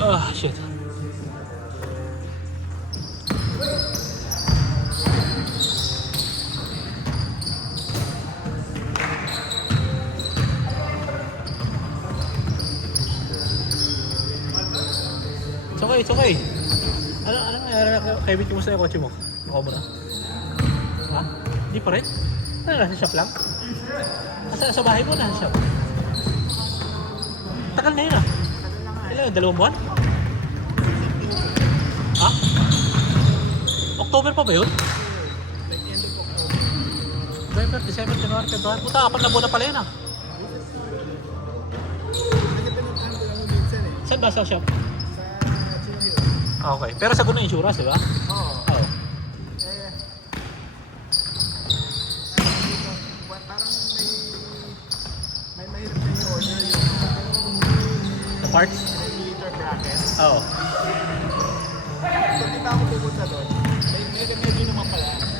Ah, shit. It's okay. Ano nangyari kay Bit? Kumusta yung kotse mo? Ako mo na? Ha? Hindi pa rin? Ano, nasa shop lang? Sa bahay mo, nasa shop? Tagal na yun ah. Ilan yun? 2 buwan? Ha? October pa ba yun? November, December, January, February. Puta, 4 na buwan na pala yun ah. Saan ba sa shop? Ah, okay. Pero sagot na insurance, di ba? Oo. Oo. Parang may mahirap na yung order yung The parts? regulator bracket. Oo. So, di ba ako pupunta doon? May remedyo naman pala. Meron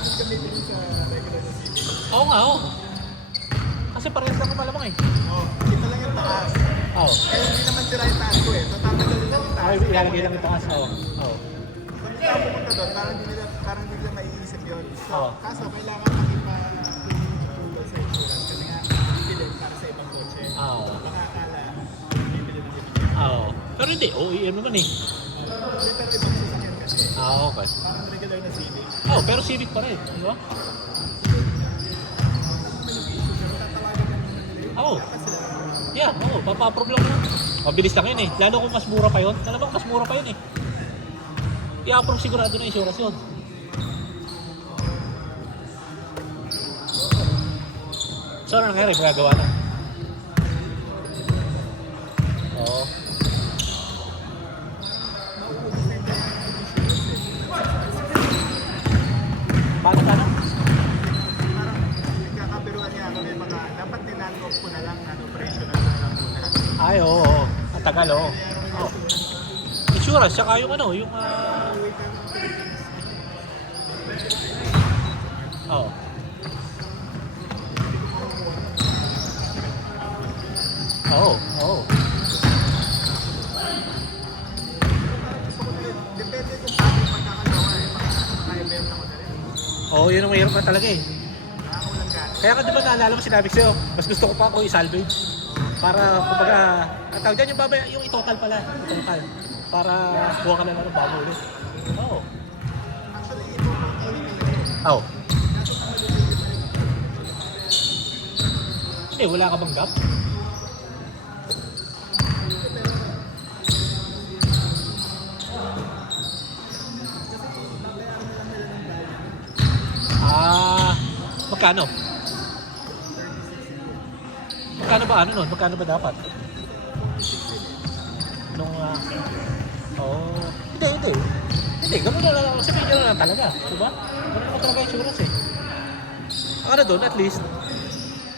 din kami din sa regular na city. Oo nga, oo. Kasi parehas lang malamang eh. Oo. Kita lang yung taas. Oo. Kaya hindi naman sira yung taas ko eh. So, tatanggalin lang yung taas. Ay, ilalagay lang ito kasi. Oo. Oo. So, di ba ako pupunta doon? Parang hindi nila maiisip yun. So, Oo. kaso, kailangan makipa-approval sa insurance. Kasi nga, bibili para sa ibang kotse. Oo. Baka akala, bibili na bibili. Oo. Pero hindi, OEM naman eh. Hindi, pero ibang sasakyan kasi. Ah, okay. Parang regular na Civic. Oh, pero Civic pa rin, di ba? Oo. Yeah, oo. Papa-approve lang yun. Mabilis lang yun eh. Lalo kung mas mura pa yun. Alam mo, mas mura pa yun eh. I-approve sigurado na insurance yun. So, ano nangyari? Magagawa na. Oo. Paano? Parang nagkakabiruan niya ako yung mga dapat tinanggap ko na lang ano presyo na lang muna. Ay, oo. Oo. Ang tagal, oo. Oo. Insurance, tsaka yung ano, yung... Oo. Oo, oo. Depende kung paano yung pagkakagawa eh. Makakibenta ko na rin. Oo, yun ang mahirap na talaga eh. Nakakaulang ka. Kaya ka diba naalala mo sinabi ko sa'yo, mas gusto ko pa ako i-salvage. Para, kumbaga, ang tawag dyan yung babaya, yung i-total pala. I-total. Para buha ka na lang ng bago ulit. Oo. Actually, ito ang anyway. Oo. Eh, wala ka bang gap? Ah, magkano? Magkano ba ano nun? Magkano ba dapat? Nung, oh, hindi. Hindi, gano'n na lang. Sabihin nyo na lang talaga. Diba? Gano'n naman talaga insurance eh. Ang ano doon, at least,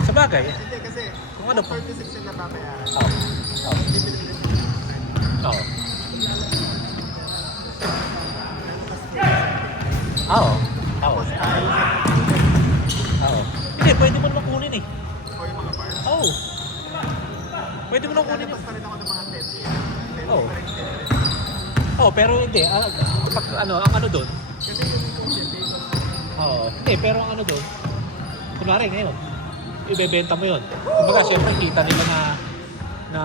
sa bagay. Hindi kasi Kung ano kung 36 sila babayaran. Oo. Oo. Bibili na sila. Oo. Oo. Oo. Oo. Hindi, pwede mo naman kunin eh. O yung mga parts. Oo. Pwede mo naman kunin. Lalabas pa rin ako ng mga 10 years. 10 Oo. pa rin 10. Oo, pero hindi. Pag, ang ano doon, Kasi yung kotse, vehicle na. oo. Hindi, pero ang ano doon, kunwari ngayon, ibebenta mo yun. Kumbaga, syempre, kita nila na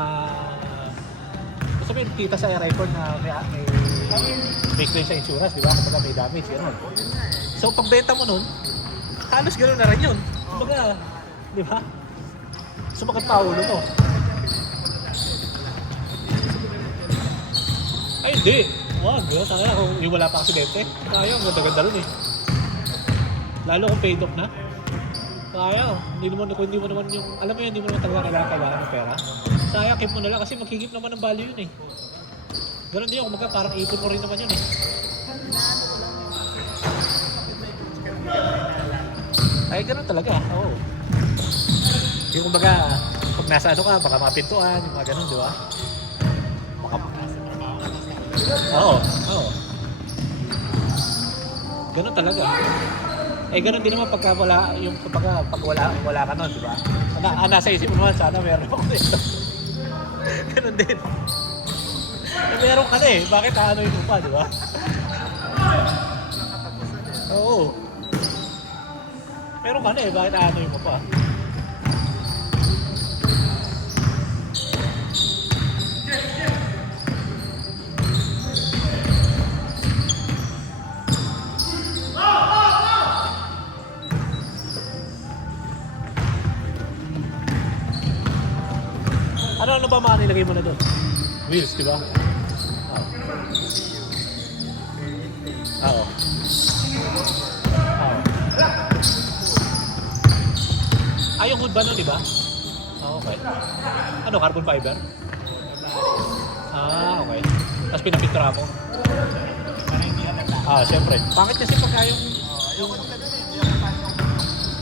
sabihin, kita sa record na may claim sa insurance, di ba? Kumbaga, may damage, gano'n. O yun nga eh. So, pagbenta mo nun, halos gano'n na rin yun. Kumbaga, di ba? Sumakit pa ulo mo. Ay, hindi. Wag, yun. Tanga, kung yung wala pa aksidente. Sayang, ganda-ganda rin eh. Lalo kung paid off na. Sayang, kung hindi mo naman yung, alam mo yun, hindi mo naman talaga kailangan ng pera. Sayang, keep mo na lang kasi magkikip naman ng value yun eh. Ganun din yun, kumbaga parang ipon mo rin naman yun eh. Ay, ganun talaga, oo. Yung kumbaga, pag nasa ano ka, baka mapintuan, yung mga ganun, di ba? Baka... Oo, oo. Ganun talaga. Eh, ganun din naman pagka wala, yung pag wala ka nun, di ba? Nasa isip mo naman, sana meron ako nito. Ganun din. Meron ka na eh. Bakit ano mo pa, di ba? Oo. Meron ka na eh. Bakit ano mo pa? Ano ba mga nilagay mo na doon? Wheels, di ba? Oo. Yung hood ba nun, di ba? Okay. Ano, carbon fiber? Okay. Tapos pinapintura mo? Syempre. Bakit kasi pagka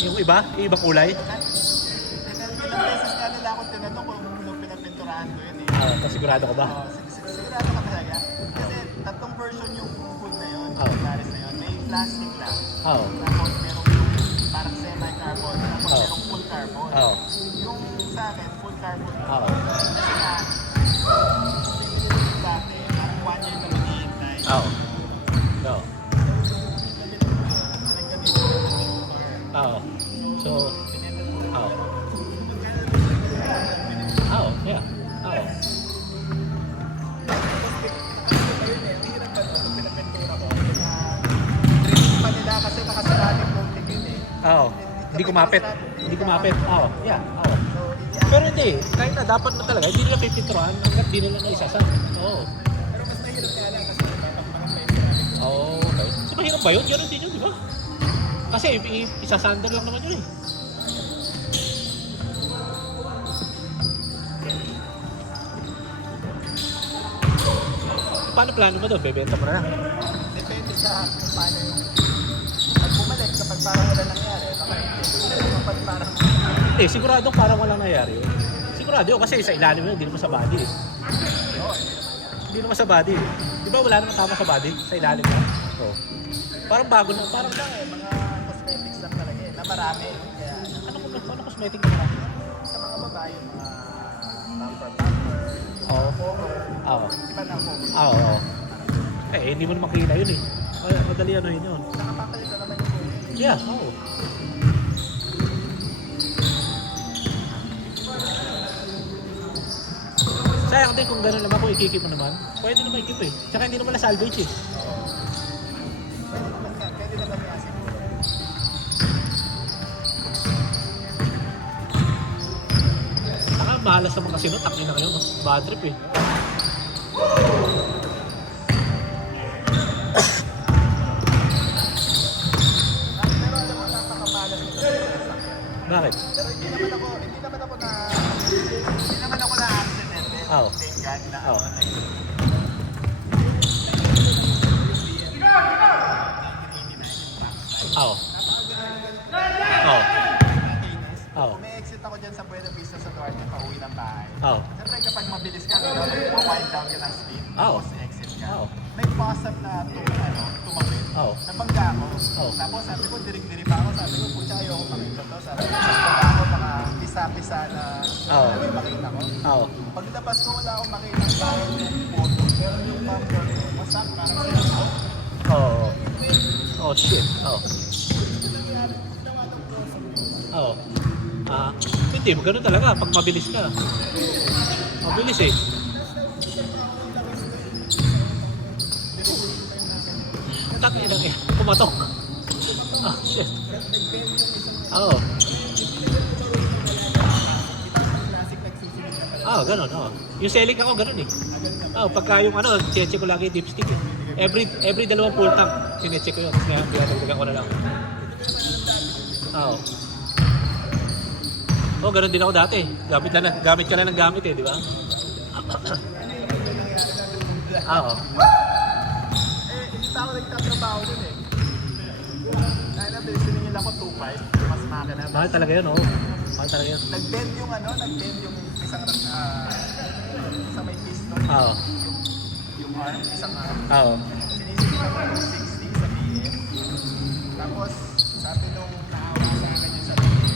yung iba? Yung ibang kulay? Ilang beses nga nila akong tinanong kung pinapinturahan ko yun eh. Tapos sigurado ka ba? Sigurado ka talaga. Kasi tatlong version yung hood na yun, yung Polaris na yun. May plastic lang. Tapos merong parang semi-carbon. Tapos merong full carbon. Yung sa akin, full carbon. Kasi nga, sa akin, parang 1 year kami hinihintay. So, yeah. Pa nila kasi nakasarating coating yun eh. Hindi kumapit. Yeah. Pero hindi. Kahit na dapat na talaga, hindi nila pipinturahan hanggat di nila na isasan. Pero mas mahirap nga lang kasi may pagpapay. Okay. So mahirap ba yun? Ganun din yun, di ba? Kasi isasander lang naman yun eh. Paano plano mo doon? Bebenta mo na lang? Depende sa kung paano yung pag bumalik kapag parang wala nangyari, baka hindi. Kapag parang Sigurado parang walang nangyari yun. Sigurado yun kasi sa ilalim yun, hindi naman sa body eh. Hindi naman sa body eh. Di ba wala naman tama sa body? Sa ilalim na? Parang bago na, parang mga cosmetics lang talaga eh, na marami. Kaya, ano cosmetic na marami? sa mga babae, yung mga bumper, iba na ako. Hindi mo naman makita yun eh. Madali ano yun. Nakapapalit na naman yung Yeah, sayang din kung gano'n naman, kung ikikip mo naman. Pwede naman ikip eh. Tsaka hindi naman na-salvage eh. Pwede naman nga siguro. Mahalas naman kasi no, takli na kayo. Bad trip eh. Pero alam mo, napakamalas nito sa sasakyan. Bakit? Pero hindi naman ako na accident eh. Thank God na ako. May exit ako dyan sa Buena Vista sa Duarte, pauwi ng bahay. Siyempre kapag mabilis ka, wind down ka ng speed, tapos exit ka. May pause-up na tumawid. Nabangga ako. Tapos sabi ko, dirig-diri pa ako. Sabi ko, pucha, ayoko makita to. Sabi ko, baka ako baka pisa-pisa na may makita ko. Paglabas ko, wala akong makita ng parang photo. Pero yung bumper ko, wasak parang sila. Shit. Hindi, ganun talaga pag mabilis ka. Mabilis eh. Takay lang eh. Pumatok. Shit. Ganun. Yung selling ako, ganun eh. Pagka yung check ko lagi yung dipstick eh. Every dalawang full tank, sinecheck ko yun. Kaya pinatagdagan ko na lang. Ganun din ako dati. Gamit ka lang ng gamit eh, di ba? Hindi pa ako nagtatrabaho dun eh. Dahil na, siningil ako 2.5. Mas makina. Mahal talaga yun, Mahal talaga yun. Nag-bend yung isang may piston. Yung arm, isang arm. Sinisingil ako ng 60 sa BM. Tapos, sabi nung naawa sa akin yung sa BM.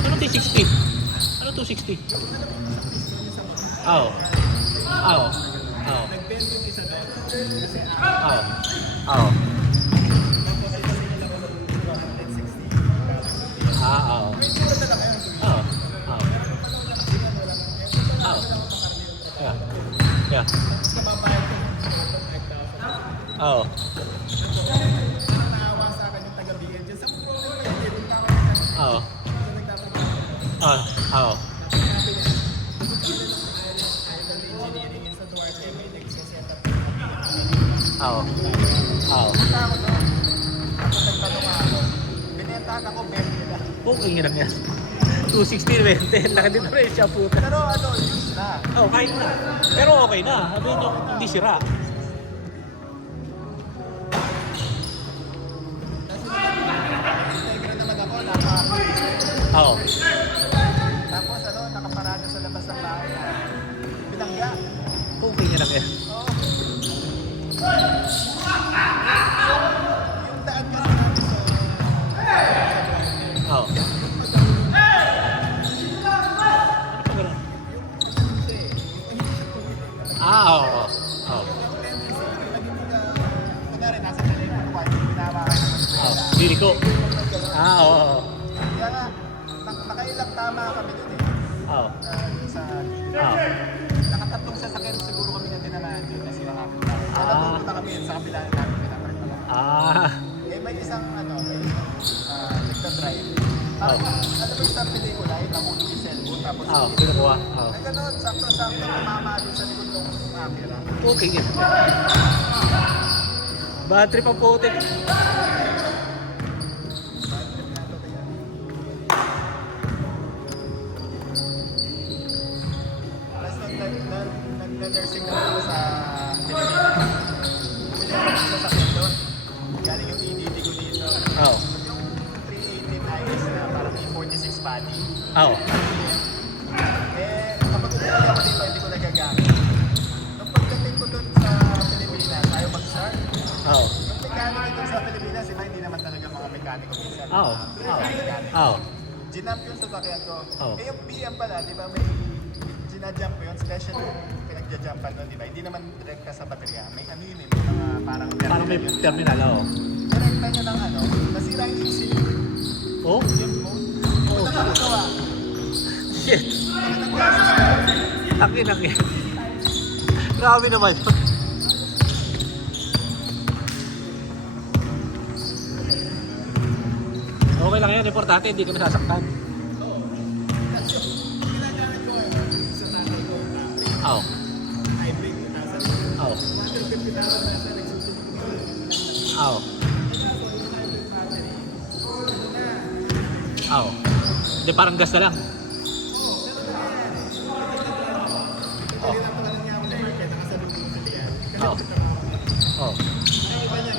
Ano 260? Ano 260? Oo. Oo. Oo. Nag-bend yung isa doon. Kasi Oo. Oo. Oo. Oo. Oo. Yeah. Yeah. Oo. naawa sa akin yung taga-BN. Diyos, ang Oo. Oo. Oo. engineering sa Duarte, may nagsiset up. Oo. Oo. Punta ako doon. Tapos nagtanong ako. Binentahan ako 20 lang. Okay nga lang yan. 260, 20. Laki din na rin siya puta. Pero ano, use na. Oh, kahit na. Pero okay na. Sabi nyo, hindi sira. Tiger naman ako, naka-police. Oo. Tapos ano, nakaparada sa labas ng bahay na binangga. Okay nga lang yan. Oo. Yung daan kasi natin sa... Oo. Oo. Oo. Kunyari, nasa telepono ko, yung binawa ka naman sa Oo. Dili ko. Oo. Kaya nga, nakailang tama kami doon eh. Oo. Sa... Oo. Nakatatlong sasakyan siguro kami na tinamaan doon kasi nakakita. Kaya nagpupunta kami sa kabila na namin pinaparito. Ah. Eh may isang ano, may nagka-drive. Tapos, alam mo isang pelikula, yung nahulog yung cellphone, tapos Oo. Kinukuha. Oo. ay ganun, sakto-sakto, tumama din sa likod ng camera. Okay nga. Battery pa putik. Tapos nag-nursing na ako sa Pilipinas. Bumili ako sa sakit doon. Galing yung EDD ko dito. Oo. Yung 318 IS na parang E46 body. Oo. Eh, kapag umuwi ako dito, hindi ko nagagamit. Nung pagdating ko doon sa Pilipinas, ayaw mag-start. Oo. Yung mekaniko doon sa Pilipinas, iba hindi naman talaga mga mekaniko minsan. Oo. Oo. Oo. Ginamp yung sasakyan ko. Oo. Eh yung PM pala, di ba may ginajump ko yun, special yung pinagja-jumpan doon, di ba? Hindi naman direkta sa baterya. May ano yun, may mga parang Parang may yun. terminal. Oo. Direkta nyo ng ano, nasira yung ECU, Oh? yung mode. Oh. Ito lang ito ah. Shit. Nag-process ko. Akin. Grabe naman yun. Okay lang yan. Importante, hindi ka nasasaktan. Ginagamit ko sa tatay ko. Oo. Hybrid, nasa Oo. 150,000 nasa nagsusunod ko. Oo. Oo. Hindi, parang gas na lang. Kailangan ko lang niya ako na market, nakasalubong sa liyan. Oo. Oo. Ang iba niya,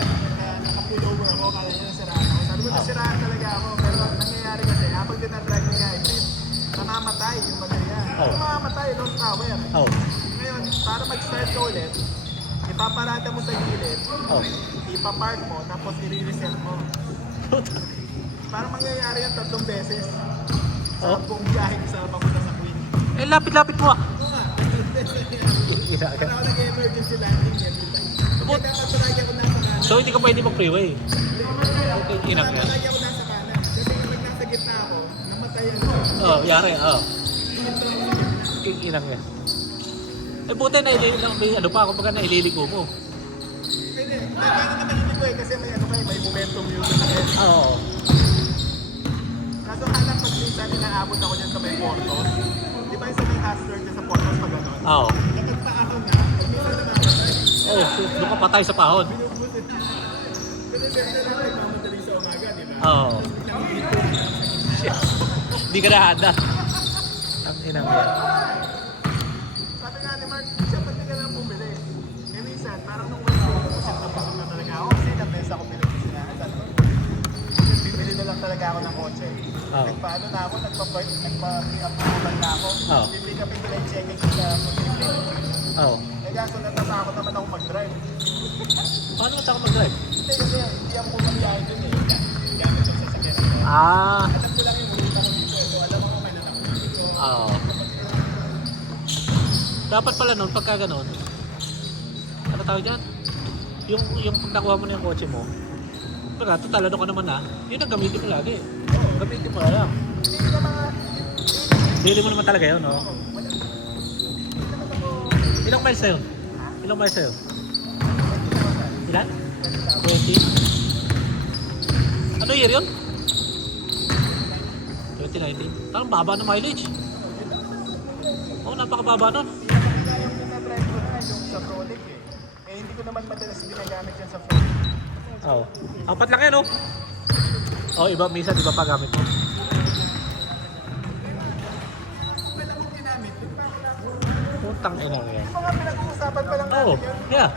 naka-pullover ako, kala niya nasiraan ako. Sabi ko, nasiraan talaga ako. Pero ang nangyayari kasi, habang dinadrive ko yung hybrid, mamamatay yung baterya. Oh. Mamamatay, low power. Oo. Ngayon, para mag-start ka ulit, ipaparada mo sa gilid, Oo. ipapark mo, tapos i-reset mo. Para mangyayari yan 3 beses. Sa Oh. buong biyahe ko sa papunta sa Queen. Eh, lapit-lapit mo ah. Oo nga. Para ako nag-emergency landing every time. Kaya dapat palagi ako nasa kanan. So, hindi ka pwede mag-freeway. Okay, inang yan. Palagi ako nasa kanan. Kasi kapag nasa gitna ako, namatay ako. Oo, yari. Oo. Dito ako sa gitna. Inang yan. Eh, buti na may ano pa, kumbaga na ililigo mo. Pwede. Kaya naman hindi ko eh. Kasi may ano kayo, may momentum yung sakit. Oo. Kaso hanap pag minsan inaabot ako dyan sa may Portos. Di ba yung sa may Astor dyan sa Portos pag gano'n? Oo. Nagpakahaw na. Pag minsan namamatay. Oh, doon ka patay sa pahon. Binubusit. Kasi siyempre lang nagmamadali sa umaga, di ba? Oo. Shit. Hindi ka nahanda. Ang inang yan. Sabi nga ni Mark, siya ba't di ka lang bumili? Eh minsan, parang nung busit na pasok na talaga ako kasi ilang beses ako pinag-isinahan. Sabi ko, bibili na lang talaga ako ng kotse. Oo. Nagpaano na ako, nagpa-pre-approval na ako. Oo. Bibili kami nila yung checking sa pag-ibig. Oo. Eh kaso natatakot naman ako mag-drive. Paano ka mag-drive? Hindi kasi hindi ako pumabiyahe dun eh. Gamit ako sa sakyan. Ah. Alam ko lang yung ruta ko dito. So alam mo kung may natakot dito. Oo. Dapat pala nun, pagka ganon, ano tawag dyan? Yung pag nakuha mo na yung kotse mo, pero talado ka naman na, yun ang gamitin mo lagi. Gamitin mo na lang. Hindi na mga... Bili mo naman talaga yun, no? Ilang miles na yun? Ilang miles na yun? Ilan? 20? Ano year yun? 2019. Parang baba ng mileage. Oo, napakababa nun. Yung tinatry ko na yung sa Frolic eh. Eh hindi ko naman madalas ginagamit yan sa Frolic. Oo. Apat lang yan, oh. Oo, iba, minsan iba pa gamit mo. Wala kong ginamit. Putang ina yan. Yung mga pinag-uusapan pa lang Oo, natin yun. yeah.